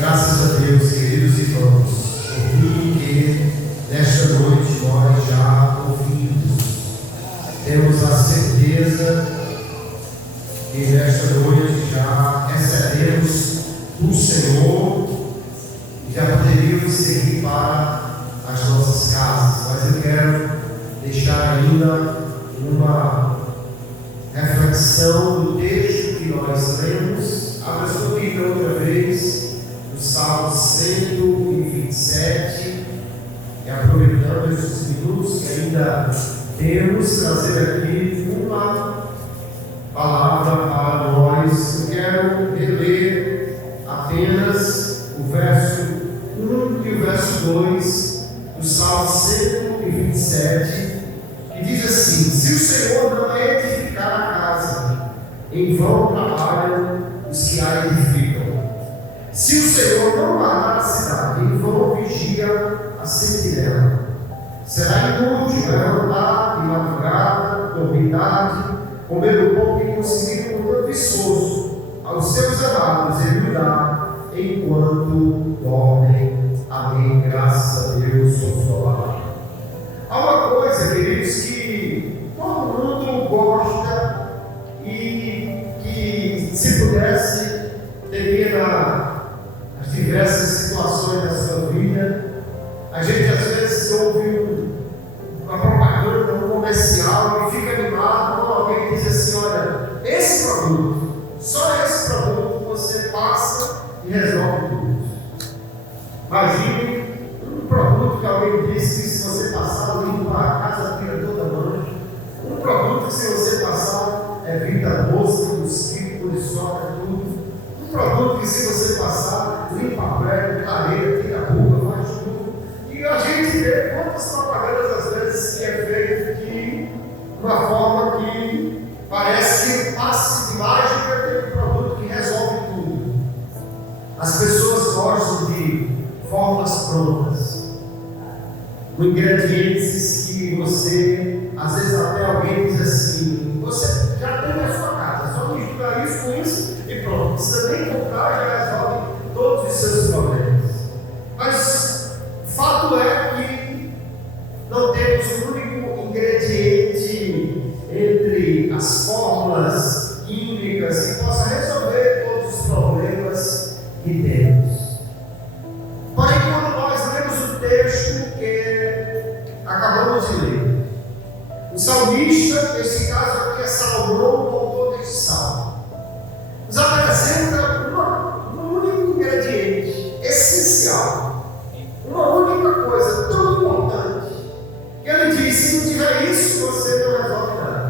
Graças a Deus, queridos irmãos, ouvi que nesta noite nós já ouvimos, temos a certeza que nesta noite já recebemos do Senhor e já poderíamos seguir para as nossas casas, mas eu quero deixar ainda uma reflexão do texto que nós lemos. Abra sua Bíblia outra vez, no Salmo 127, e aproveitando esses minutos que ainda temos, trazer aqui uma palavra para nós. Eu quero reler apenas o verso 1 e o verso 2 do Salmo 127, que diz assim: se o Senhor não edificar a casa, em vão trabalham os que a edificam. Se o Senhor não guardar a cidade, em vão vigia a sentinela. Será inútil levantar de madrugada, dormir tarde, comer o pão que conseguiram com tanto esforço, aos seus amados ele dá enquanto dormem. Amém. Graças a Deus por sua palavra. Há uma coisa, queridos, que todo mundo gosta e que, se pudesse, teria nas diversas situações da sua vida. A gente às vezes ouve uma propaganda, um comercial e fica animado quando alguém diz assim: olha, esse produto, só esse produto você passa e resolve tudo. Imagine um produto que alguém disse que se você passar, limpa a casa, tira toda mancha. Um produto que se você passar, evita mosca, mosquito, polissoca, tudo. Um produto que se você passar, limpa a pele, clareia, tira a ruga, faz tudo. E a gente vê quantas propagandas às vezes que é feito de uma forma que parece que passe de mágica, tem um produto que resolve tudo. As pessoas gostam de fórmulas prontas, com ingredientes que você, às vezes até alguém diz assim: você já tem na sua casa, só misturar isso com isso e pronto, não precisa nem comprar, já resolve todos os seus problemas. Mas o fato é que não temos um único ingrediente entre as fórmulas químicas que possa resolver todos os problemas que temos. Porém, quando nós lemos o texto que acabamos de ler, o salmista, nesse caso aqui é Salomão, o autor deste salmo, nos apresenta um único ingrediente essencial, uma única coisa tão importante, que ele diz: se não tiver isso, você não resolve nada.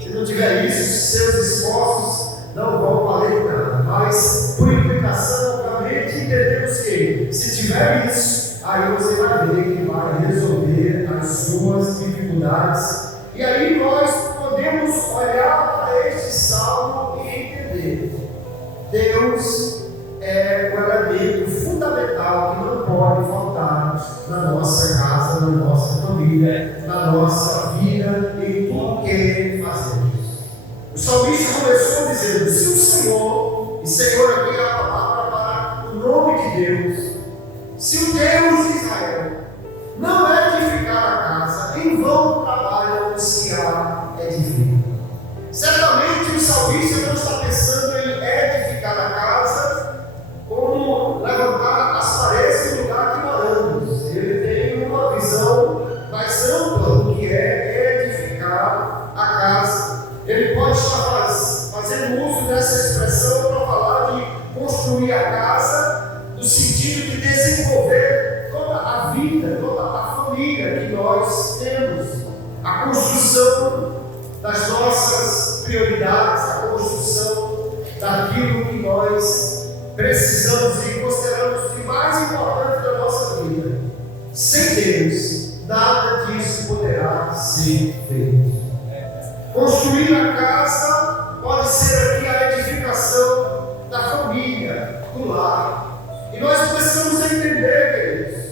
Se não tiver isso, seus esforços não vão valer nada. Mas, por implicação, obviamente, entendemos que, se tiver isso, aí você vai ver que vai resolver as suas dificuldades. E aí nós podemos olhar para este salmo e entender: Deus é o elemento fundamental que não pode faltar na nossa casa, na nossa família, na nossa vida, em tudo que fazemos. O salmista começou dizendo: se o Senhor, e Senhor aqui é a palavra para o nome de Deus, se o Deus de Israel não edificar a casa, em vão trabalham os que a edificam. Certamente o salmista não está pensando em edificar a casa como levantar as paredes do lugar que moramos. Ele tem uma visão mais ampla do que é edificar a casa. Ele pode estar fazendo uso dessa expressão para falar de construir a casa, no sentido de desenvolver toda a vida, toda a família que nós temos, a construção das nossas prioridades, a construção daquilo que nós precisamos e consideramos de mais importante da nossa vida. Sem Deus, nada disso poderá ser feito. Construir a casa pode ser aqui a edificação da família, do lar. E nós precisamos entender, queridos,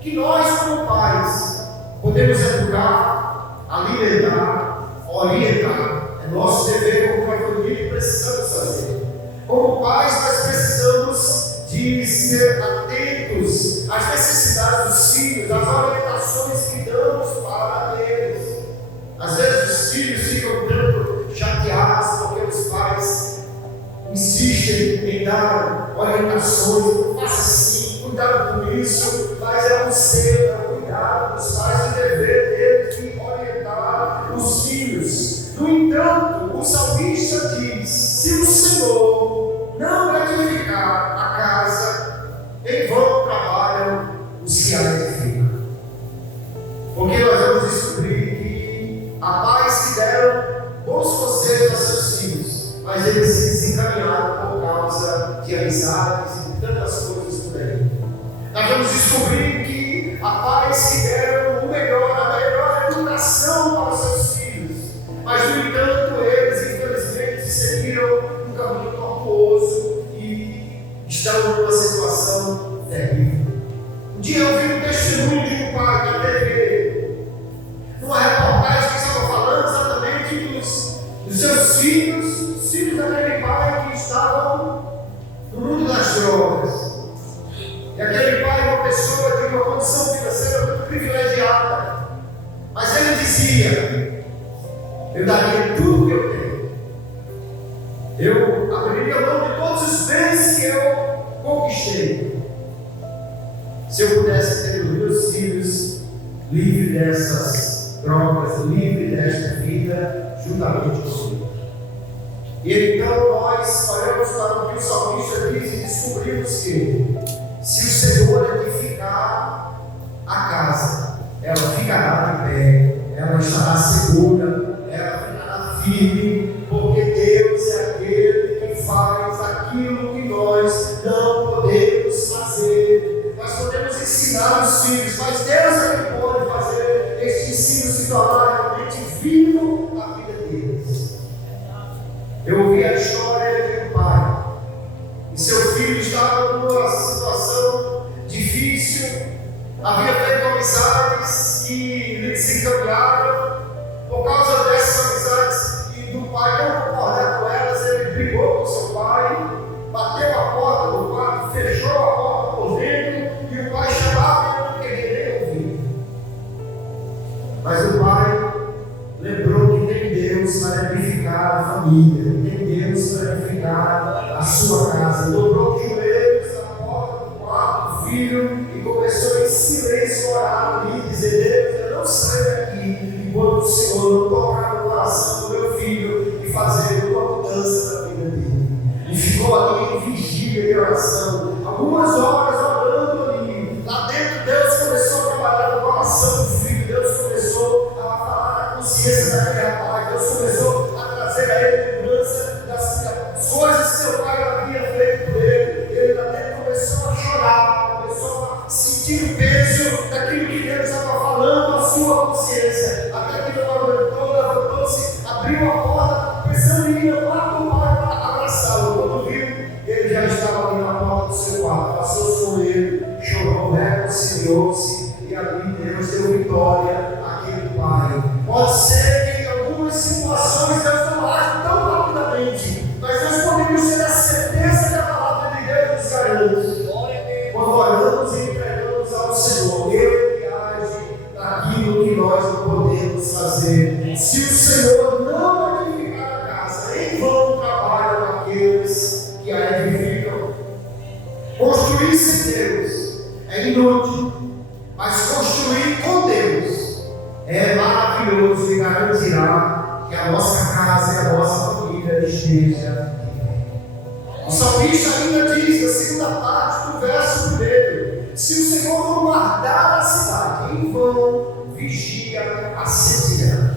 que nós, como pais, podemos educar, alimentar, orientar. É nosso dever como família e precisamos fazer. Como pais, nós precisamos de ser atentos às necessidades dos filhos, às orientações que damos para eles. Às vezes os filhos ficam tanto chateados porque os pais insistem em dar orientações, faça assim, cuidado com isso, mas é um ser, cuidado dos pais, o dever deles de orientar os filhos. No entanto, o salmista diz: se o Senhor não edificar a casa, em vão trabalham os que a edificam. Porque nós vamos descobrir que há pais que deram bons conselhos a seus filhos, mas eles se desencaminharam por causa de amizades e de tantas coisas por aí. Nós vamos descobrir que há pais que deram o melhor, a melhor educação para os seus filhos, mas no entanto eles infelizmente seguiram um caminho tortuoso e estão numa situação terrível. Um dia eu vi um testemunho de um pai na TV, numa reportagem que estava falando exatamente dos seus filhos, os filhos daquele pai que estavam no mundo das drogas. E aquele pai é uma pessoa de uma condição financeira muito privilegiada, mas ele dizia: eu daria tudo que eu tenho, eu abriria mão de todos os bens que eu conquistei, se eu pudesse ter os meus filhos livres dessas drogas, livres desta vida, juntamente comigo. E então nós olhamos para o que o salmista diz e descobrimos que, se o Senhor edificar a casa, ela ficará de pé, ela estará segura, ela ficará firme, porque Deus é aquele que faz aquilo que nós não podemos fazer. Nós podemos ensinar os filhos, mas Deus é que pode fazer este ensino se tornar realmente vivo na vida deles. Eu ouvi a história de um pai, e seu filho estava numa situação difícil, havia feito amizades que lhe desencaminharam. Por causa dessas amizades e do pai não concordar com elas, ele brigou com seu pai, bateu a porta do quarto, fechou a porta por dentro, e o pai chamava e não queria nem ouvir. Mas o pai lembrou que tem Deus para edificar a família, tem Deus para edificar a sua casa. Dobrou os joelhos na porta do quarto do filho e começou em silêncio a orar ali, dizer: Deus, eu não saio daqui enquanto o Senhor não tocar no coração do meu filho e fazer uma mudança na vida dele. E ficou ali em vigília e oração, algumas horas orando ali. Lá dentro Deus começou a trabalhar no coração do filho, Deus começou a falar na consciência daquele rapaz, Deus começou a trazer a ele lembrança das coisas que seu pai havia feito por ele. Ele lá dentro começou a chorar, começou a sentir o peso daquilo que Deus estava falando à sua consciência. Até que ele levantou-se, abriu a porta, pensando em ir lá com o pai para abraçá-lo. Quando viu, ele já estava ali na porta do seu quarto, passou com ele, chorou, reconciliou-se, e ali Deus deu vitória àquele pai. Pode ser que em algumas situações Deus não age tão rapidamente, mas nós podemos ter a certeza que a palavra de Deus nos garante. Quando oramos e entregamos ao Senhor, Ele age naquilo que nós não podemos fazer. Se o Senhor não edificar a casa, em vão trabalham aqueles que a edificam. Construir sem Deus é inútil, mas construir com Deus é maravilhoso e garantirá que a nossa casa e a nossa família esteja de pé. O salmista ainda diz, na segunda parte do verso 1: se o Senhor não guardar a cidade, em vão vigia a sentinela.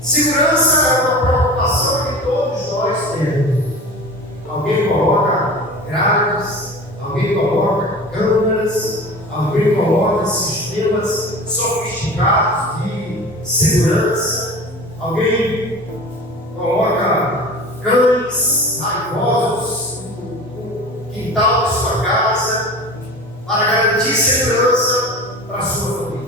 Segurança é uma preocupação que todos nós temos. Alguém coloca grades, alguém coloca câmeras, alguém coloca sistemas sofisticados de segurança, alguém coloca cães raivosos no quintal de sua casa para garantir segurança para a sua família.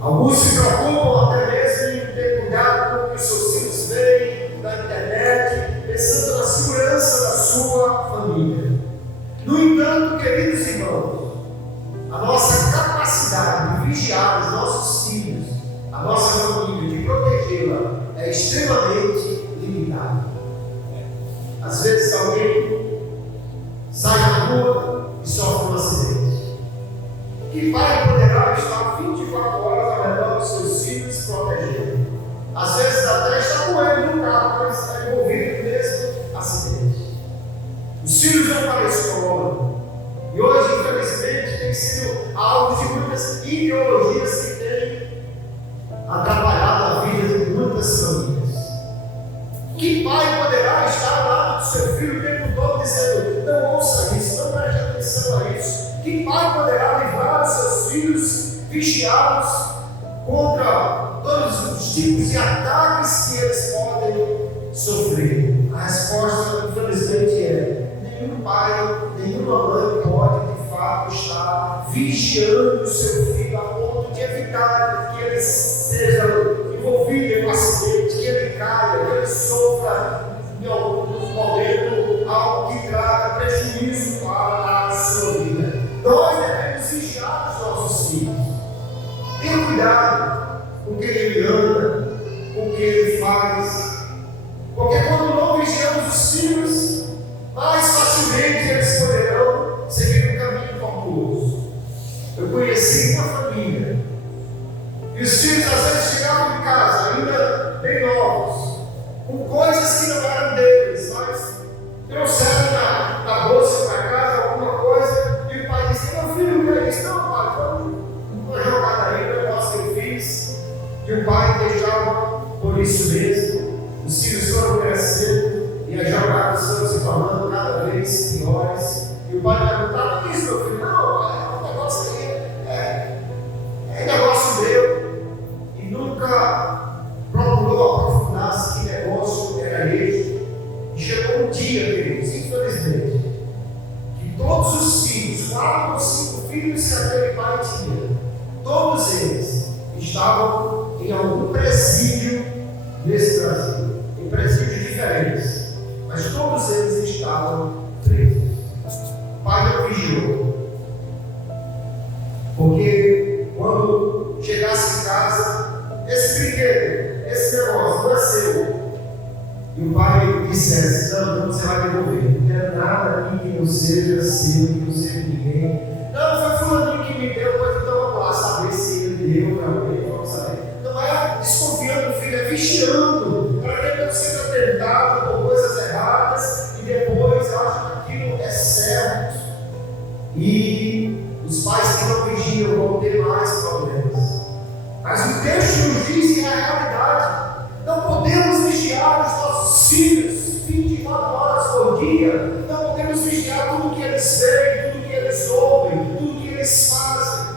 Alguns se preocupam até mesmo em ter cuidado com o que os seus filhos veem na internet, pensando na segurança da sua família. é extremamente limitado. Às vezes alguém sai na rua e sofre um acidente. Que pai poderá estar 24 horas ao redor dos seus filhos se protegendo? Às vezes até está com ele no carro, mas está envolvido no mesmo acidente. Os filhos vão para a escola. E hoje, infelizmente, tem sido alvo de muitas ideologias que têm atrapalhado a vida de muitas famílias. Que pai poderá estar ao lado do seu filho o tempo todo dizendo: não ouça isso, não preste atenção a isso? Que pai poderá livrar os seus filhos, vigiá-los contra todos os tipos de ataques que eles podem sofrer? A resposta, infelizmente, é: nenhum pai, nenhuma mãe pode, de fato, estar vigiando o seu filho a ponto de evitar que ele seja envolvido em um acidente, que ele caia, que ele sofra em algum momento algo que traga prejuízo para a sua vida. Nós devemos vigiar os nossos filhos. Tenha cuidado com quem ele anda, com o que ele faz, porque quando não vigiamos os filhos, mais facilmente eles poderão seguir um caminho tortuoso. Eu conheci uma família e os filhos às vezes chegavam em casa ainda bem novos, com coisas que não eram deles, mas trouxeram na bolsa para casa alguma coisa, e o pai disse: meu filho, o que é isso? Não, pai, foi uma jogada aí, um negócio que eu fiz. E o pai deixava por isso mesmo. Os filhos foram crescendo e as jogadas foram se tornando cada vez piores. E o pai perguntava: o que é isso, meu filho? Não, é um negócio aí, é negócio meu. E nunca procurou aprofundar-se que negócio era este. E chegou um dia, queridos, infelizmente, que todos os filhos, 4 ou 5 filhos que aquele pai tinha, todos eles estavam em algum presídio nesse Brasil, em presídios diferentes, mas todos eles estavam presos. O pai não vigiou, porque quando chegasse em casa, esse brinquedo, esse negócio não é seu, e o pai dissesse: não, você vai devolver, não quero nada aqui que não seja seu, que não seja de ninguém. Não, foi fulano que me deu, mas então vamos lá saber se ele deu para alguém, vamos saber. Não é desconfiando do filho, é vigiando, para que ele não seja tentado por coisas erradas e depois acha que aquilo é certo. E os pais que não vigiam vão ter mais problemas. Mas o texto nos diz que é a realidade. Não podemos vigiar os nossos filhos 24 horas por dia. Não podemos vigiar tudo que eles veem, tudo que eles ouvem, tudo que eles fazem.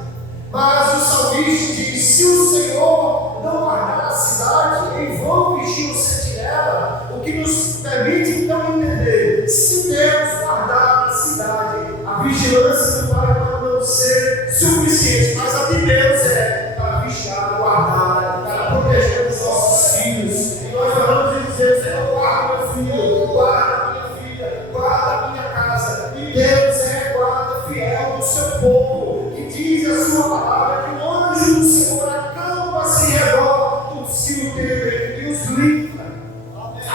Mas o salmista diz: se o Senhor não guardar a cidade, em vão vigia o sentinela. O que nos permite então entender: se Deus guardar a cidade, a vigilância do Pai pode não ser suficiente, mas a de Deus é para vigiar, guardar, para proteger os nossos filhos. E nós oramos e dizemos: Senhor, guarda meu filho, guarda minha filha, guarda minha casa. E Deus é guarda fiel do seu povo, que diz a sua palavra que o anjo do Senhor acampa-se em redor dos que o temem e os livra.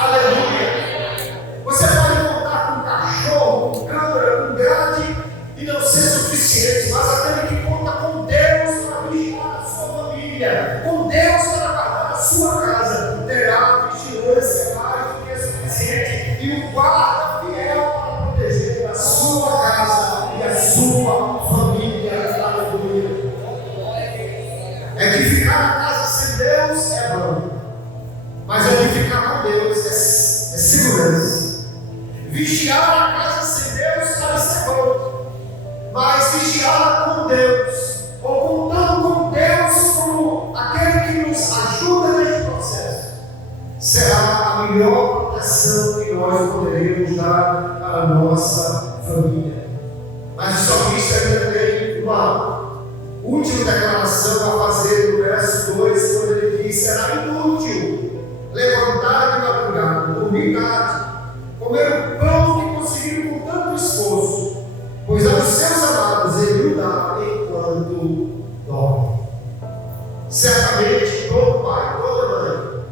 Aleluia! Você pode contar com um cachorro, com câmera, com grade e não ser suficiente, mas aquele que conta com Deus para vigiar a sua família, com Deus para guardar a sua casa, terá vigilância mais do que suficiente e o guarda fiel para proteger a sua casa e a sua família. Aleluia! Edificar a casa sem Deus é bom, mas edificar com Deus é segurança. Vigiar a casa sem Deus pode ser bom, mas vigiar com Deus, ou contando com Deus como aquele que nos ajuda neste processo, será a melhor proteção que nós poderemos dar à nossa família. Mas o salmista ainda tem uma última declaração a fazer no verso 2, quando ele diz: será inútil levantar de madrugada, dormir tarde, comer o pão que conseguiram com tanto esforço, pois aos seus amados ele o dá enquanto dorme. Certamente todo pai, toda mãe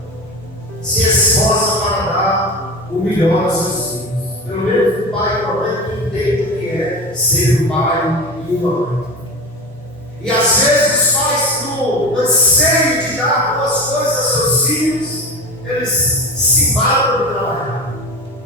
seus filhos, eles se matam de trabalhar.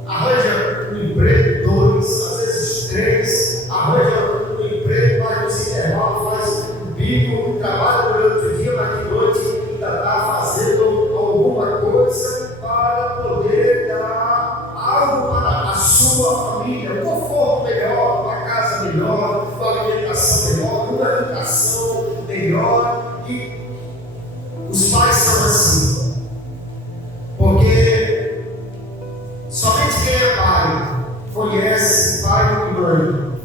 Arranja um emprego, 2, às vezes 3, arranja um emprego, vai nos intervalos, faz um bico, trabalha durante o dia, mas de noite ainda está fazendo alguma coisa para poder dar algo para a sua família, um conforto melhor, uma casa melhor, uma alimentação melhor, uma educação melhor. E os pais são assim, porque somente quem é pai conhece pai e mãe,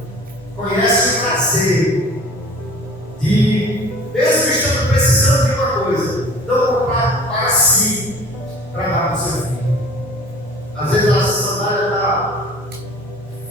conhece o prazer de, mesmo estando precisando de uma coisa, não comprar para si, para dar para o seu filho. Às vezes a sandália está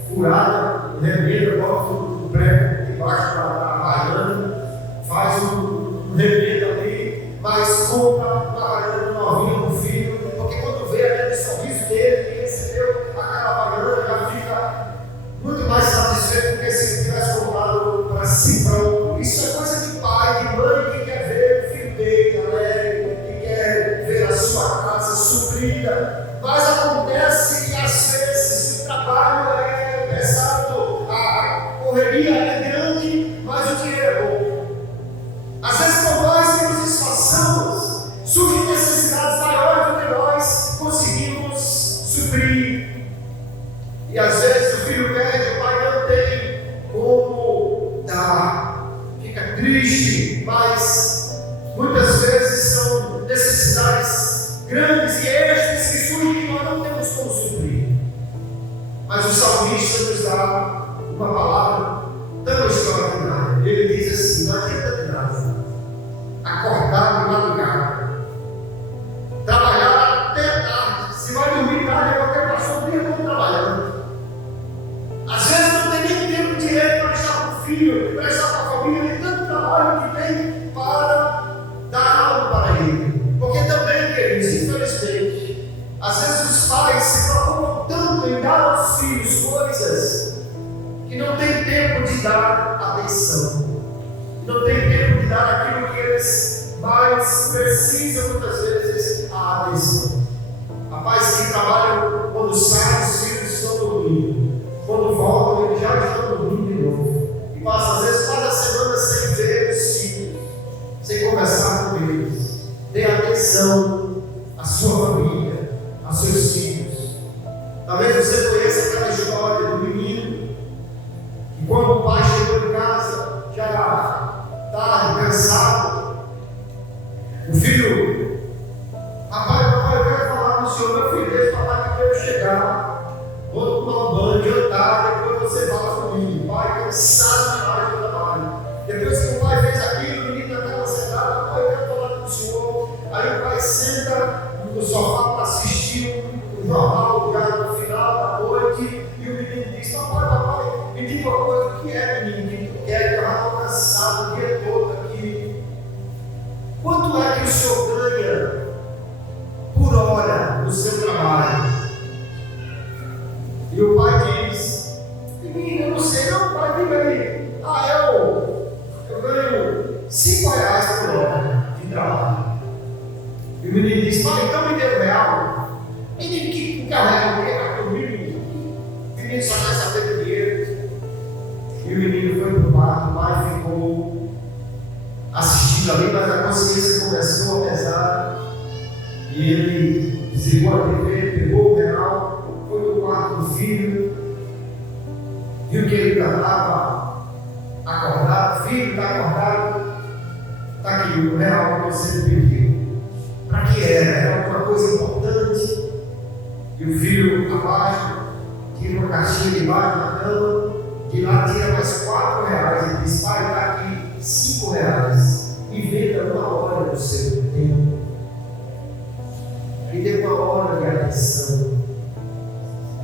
furada, remenda, bota o prego debaixo da baiana, faz um remendo ali, mas compra uma baiana novinha para o filho, porque quando vê aquele sorriso dele que recebeu aquela baiana, já fica muito mais satisfeito do que se ele tivesse comprado para si próprio. Isso é coisa de pai, de mãe que quer ver o filho dele alegre, que quer ver a sua casa suprida. Mas acontece que às vezes o trabalho é pesado, a correria é grande, mas o dinheiro é bom. Às vezes, por mais que nos esforçamos, surgem necessidades maiores do que nós conseguimos suprir. E às vezes o filho pede, o pai não tem como dar, fica triste, mas muitas vezes são necessidades grandes e extras que surgem que nós não temos como suprir. Mas o salmista nos dá uma palavra tão extraordinária. Ele diz assim: não adianta de nada acordar de madrugada, trabalhar até tarde, se vai dormir tarde, porque passou o dia todo trabalhando. Às vezes não tem nem tempo direito para estar com o filho, para estar com a família, de tanto trabalho que tem para dar algo para ele. Porque também, queridos, infelizmente, às vezes os pais se preocupam tanto em dar aos filhos coisas que não tem tempo de dar atenção, não tem tempo de dar aquilo que eles mais precisam, muitas vezes, a atenção. Rapazes que trabalham, quando saem, os filhos estão dormindo, quando voltam, eles já estão dormindo de novo, e passa às vezes toda semana sem ver os filhos, sem conversar com eles. Dê atenção à sua família, aos seus filhos. Talvez você conheça aquela história do menino que, quando o pai chegou em casa, já tarde, cansado, o filho: papai, eu quero falar com o senhor, meu filho, deixa o papai que eu chegar, vou tomar um banho, jantar, depois você fala comigo. O pai cansado demais do trabalho. Depois que o pai fez aquilo, o menino estava sentado: papai, eu quero falar com o senhor. Aí o pai senta no sofá para assistir um jornal já no final da noite, e o menino diz: papai, me diga uma coisa, o que é, menino, que tu quer? Que eu já estou cansado o dia todo aqui. Quanto é que o senhor ganha por hora no seu trabalho? E o pai diz: menino, eu não sei não, pai, diga aí. Eu ganho 5 reais por hora de trabalho. E o menino diz: pai, então me dê R$1. Menino, que carrega o que é comigo? O menino só quer saber do dinheiro. E o menino foi para o quarto, o pai ficou assistindo ali, mas a consciência começou a pesar. E ele desligou a TV, pegou o R$1, foi para o quarto do filho, viu que ele estava acordado. Filho, está acordado? Está aqui o R$1 que você pediu. Para que era uma coisa importante. E o filho abaixa, tira uma caixinha debaixo da cama, de lá tira mais R$4 e diz: pai, está aqui R$5, e venda uma hora do seu tempo. Me dê uma hora de atenção,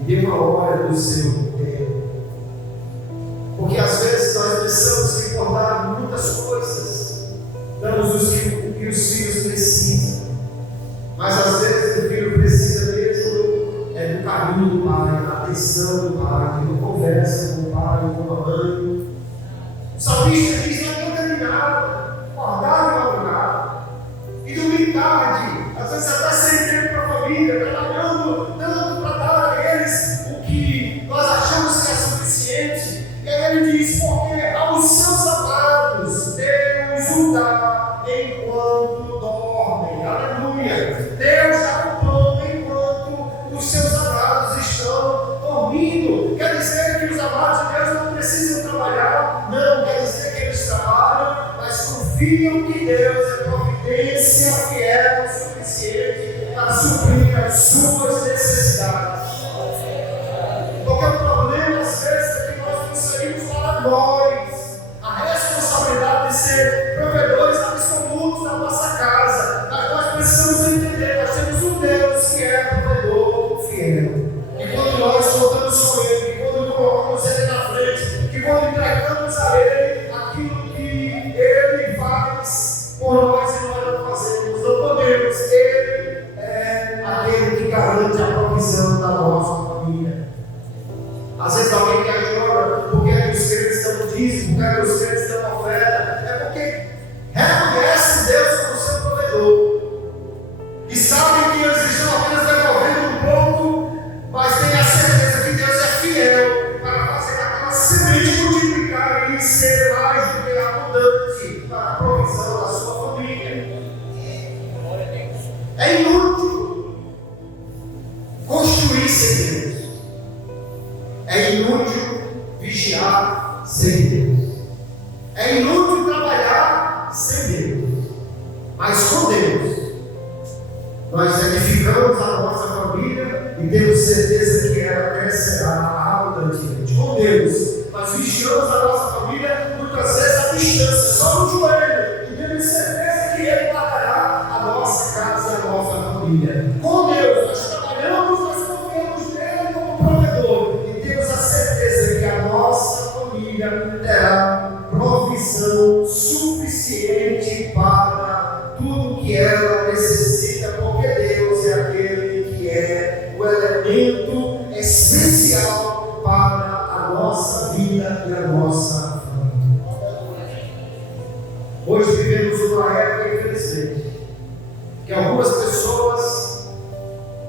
me dê uma hora do seu tempo. Porque às vezes nós pensamos que por dar muitas coisas, damos os que os filhos precisam. Mas às vezes o filho precisa mesmo do carinho do pai, da atenção do pai, da conversa com o pai, com a mãe. O salmista diz: não adianta de nada acordar de madrugada e dormir tarde. Às às vezes até sem tempo para a família, trabalhando tanto para dar a eles o que nós achamos que é suficiente. E aí ele diz, porque aos seus amados Deus o dá enquanto dormem. Aleluia! Deus dá o pão enquanto os seus amados estão dormindo. Quer dizer que os amados de Deus não precisam trabalhar? Não, quer dizer que eles trabalham, mas confiam que Deus é providência fiel o suficiente para suprir as suas necessidades. Porque o problema às vezes é que nós transferimos para nós a responsabilidade de ser provedores absolutos da nossa casa. Mas nós precisamos entender, nós temos um Deus que é provedor fiel. E quando nós contamos com Ele, que quando colocamos Ele na frente, que quando entregamos a Ele aquilo que Ele faz por nós e nós não fazemos, não podemos. Ele é aquele que garante a provisão da nossa família. Às vezes alguém questiona por que os crentes dão dízimo, por que os crentes dão oferta. É porque reconhece Deus como seu provedor. E sabem que eles estão apenas devolvendo um pouco, mas tem a certeza que Deus é fiel para fazer aquela semente multiplicar e ser mais do que abundante para a provisão da sua família. É inútil construir sem Deus. É inútil vigiar sem Deus. É inútil trabalhar sem Deus. Mas com Deus, nós edificamos a nossa família e temos certeza que ela crescerá abundantemente. Com Deus, nós vigiamos a nossa família muitas vezes à distância, só no joelho, e temos certeza que Ele guardará a nossa casa e a nossa família. Com Deus, nós trabalhamos, nós confiamos nele como provedor e temos a certeza que a nossa família terá provisão suficiente para tudo que ela necessita, porque Deus é aquele que é o elemento essencial para a nossa vida e a nossa família. Hoje vivemos uma época, infelizmente, que algumas pessoas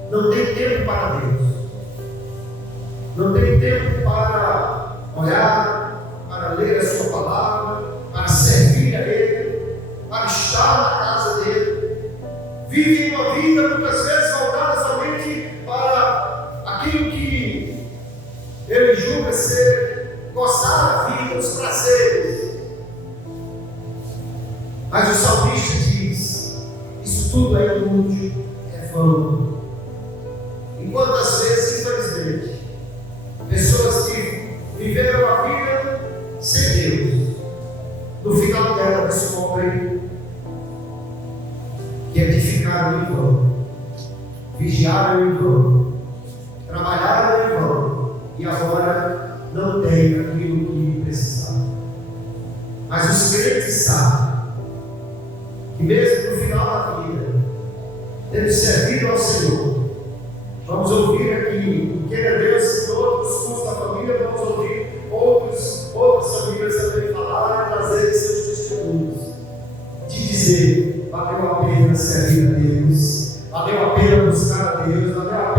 não têm tempo para Deus, não têm tempo para olhar, para ler a sua palavra, para servir a Ele, para estar na casa dele. Vivem uma vida muitas vezes voltada somente para aquilo que ele julga ser gozar da vida, os prazeres. Mas o salmista diz: isso tudo é inútil, é vão. E quantas vezes, infelizmente, pessoas que viveram a vida sem Deus, no final dela descobrem que edificaram em vão, vigiaram em vão, trabalharam em vão e agora não têm aquilo que precisavam. Mas os crentes sabem que mesmo no final da vida, tendo servido ao Senhor, vamos ouvir aqui, queira Deus, em todos os cursos da família, vamos ouvir outras famílias também falar e trazer seus testemunhos, de dizer: valeu a pena servir a Deus, valeu a pena buscar a Deus, valeu a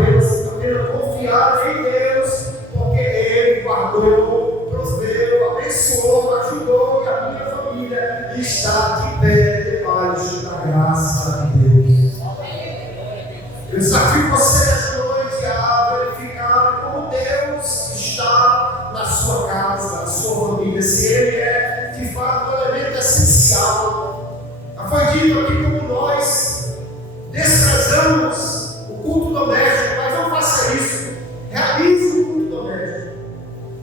pena confiar em Deus, porque Ele guardou, proveu, abençoou, ajudou, e a minha família está de pé debaixo da graça de Deus. Eu desafio você nesta noite a verificar como Deus está na sua casa, na sua família, se Ele é de fato um elemento essencial. Foi dito aqui como nós desprezamos o culto doméstico, mas não faça isso. Realize o culto doméstico.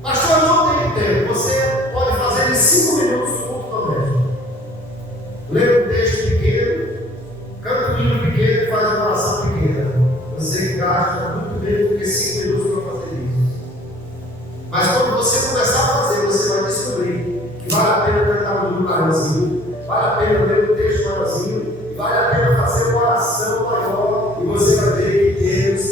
Pastor, eu não tenho tempo. Você pode fazer em 5 minutos o culto doméstico. Lê um texto pequeno, canta um hino pequeno e faz uma oração pequena. Você gasta muito menos do que 5 minutos para fazer isso. Mas quando você começar a fazer, você vai descobrir que vale a pena cantar um hino maiorzinho, vale a pena ler um texto maiorzinho, e vale a pena fazer uma oração maior, e você vai ver que Deus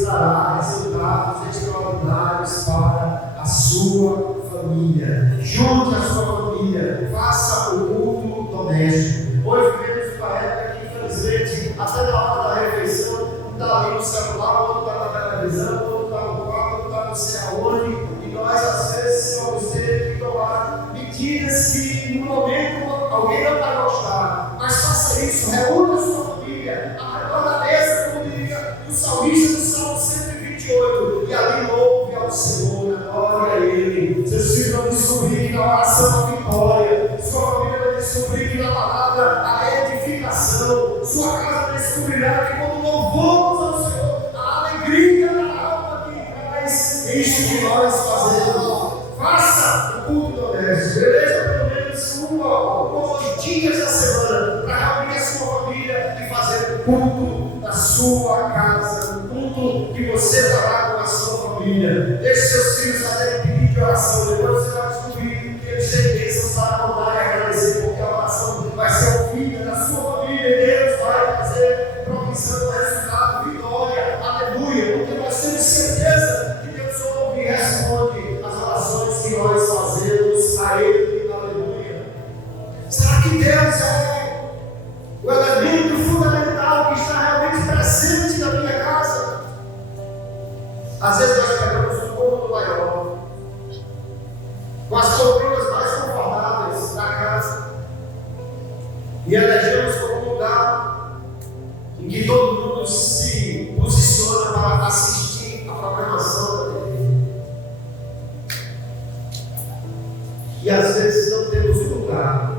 está ali no celular, o outro está na televisão, o outro está no quarto, o outro está não sei aonde, e nós às vezes vamos ter que tomar medidas que no momento alguém não vai gostar, mas faça isso, reúna a sua família, ao redor da mesa, como diria o salmista do Salmo 128, e ali louve ao Senhor, adore a Ele. Seus filhos vão descobrir que na oração a vitória, sua família vai descobrir que na palavra a edificação, sua casa descobrirá que quando louvamos ao Senhor, a alegria da alma que traz isso que nós fazemos. Faça o culto doméstico, beleza? Pelo menos alguns dias da semana, para reunir a sua família e fazer o culto da sua casa, o culto que você fará com a sua família. Deixe seus filhos fazerem pedido de oração, depois você vai descobrir que eles têm bênçãos para contar e agradecer, porque a oração vai ser ouvida da sua família e Deus vai fazer provisão, resultado, vitória, aleluia, porque nós temos certeza que Deus ouve e responde as orações que nós fazemos a Ele, aleluia. Será que Deus é o elemento fundamental que está realmente presente na minha casa? Às vezes nós pegamos um cômodo maior, com as poltronas mais confortáveis da casa, e elegemos como um lugar em que todo mundo se posiciona para assistir a programação da TV. E às vezes não temos um lugar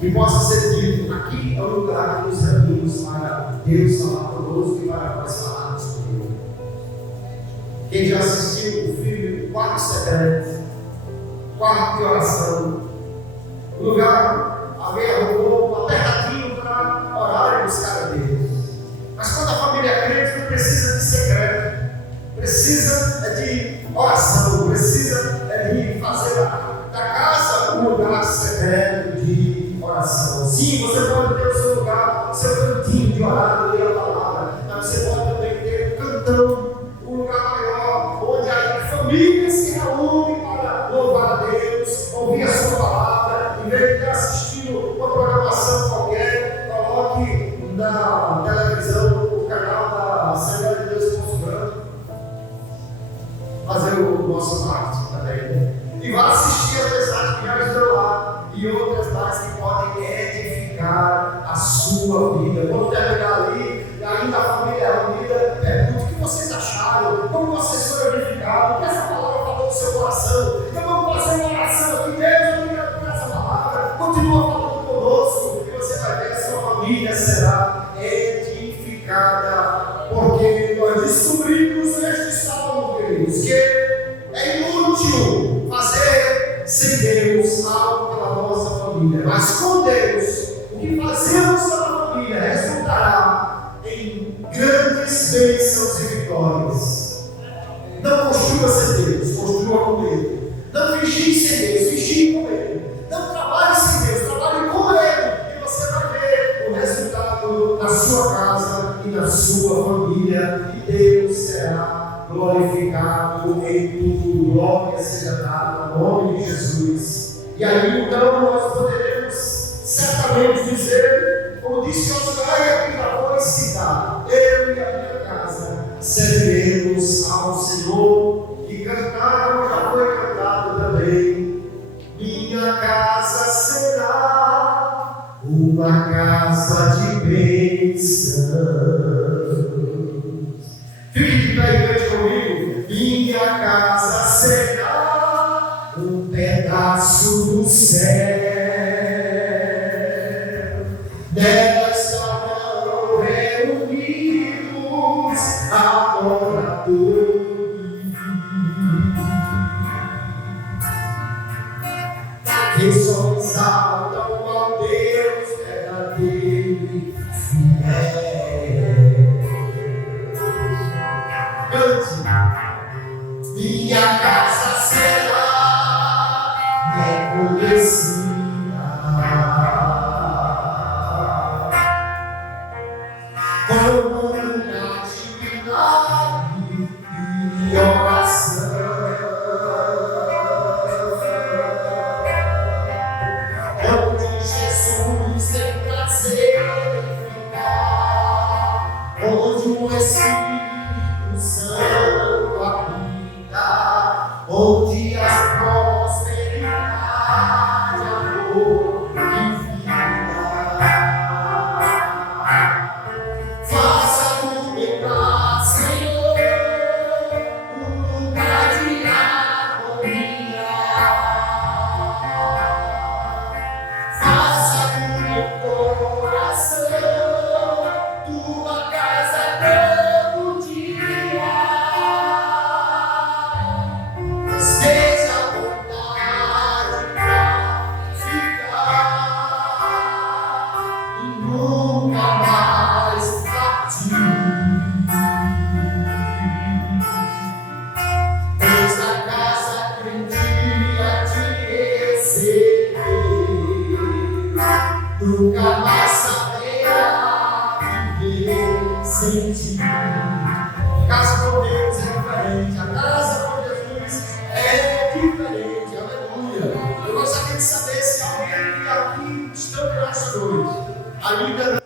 que possa ser dito: aqui é o lugar que nos reunimos para Deus falar conosco e para nós falarmos com Ele. Quem já assistiu o filme Quarto Secreto, quarto de oração, o lugar, alguém arrumou um apertadinho para orar e buscar a Deus. Mas quando a família é crente, não precisa de secreto, precisa de oração, precisa de fazer da casa um lugar secreto de oração. Sim, você pode ter o seu lugar, o seu cantinho de orar, de ler a palavra, mas você pode também ter um cantão, um lugar maior, onde a família se reúne para louvar a Deus, ouvir a sua palavra, em vez de assistir uma programação qualquer, coloque na televisão o canal da Assembleia de Deus Consulando, fazer o nosso marketing também. E vá assistir as mensagens que já estão lá e outras mais que podem edificar a sua vida. Quando terminar ali, e ainda a família reunida, pergunte o que vocês acharam, como vocês foram edificados, o que essa palavra falou no seu coração. Então vamos fazer uma oração aqui, Deus, obrigado por essa palavra, continua falando conosco, e você vai ver que a sua família será edificada, porque nós descobrimos neste salmo, queridos, que é inútil fazer sem Deus algo pela nossa família, mas com Deus, o que fazemos pela família resultará em grandes bênçãos e vitórias. Não construa sem Deus, construa com Ele. Não vigie sem Deus, vigie com Ele. Não trabalhe sem Deus, trabalhe com Ele, e você vai ver o resultado na sua casa e na sua família, e Deus será glorificado em tudo. Glória seja dada no nome de Jesus. E aí então nós poderemos certamente dizer, como disse Josué, que já foi citado: eu e a minha casa serviremos ao Senhor. E cantar, como já foi cantado também: minha casa será uma casa de bênção. Fique de pé e cante comigo: minha casa será um pedaço do céu, nela estarão reunidos adoradores, que só exaltam ao Deus verdadeiro e fiel. Cante: minha casa será reconhecida como uma atividade e oração, onde Jesus tem prazer em ficar. o Espírito Santo habita, onde as prosperidade, amor e vida. Faça-me lembrar, Senhor, um lugar de harmonia. Faça do meu coração tua casa todo dia. Esteja à vontade pra ficar e nunca mais partir. Pois na casa aprendi a te receber. Nunca mais saberá viver sem ti. Casa com Deus é diferente, a casa com Jesus é diferente, aleluia. Eu gostaria de saber se alguém aqui está nessa noite ainda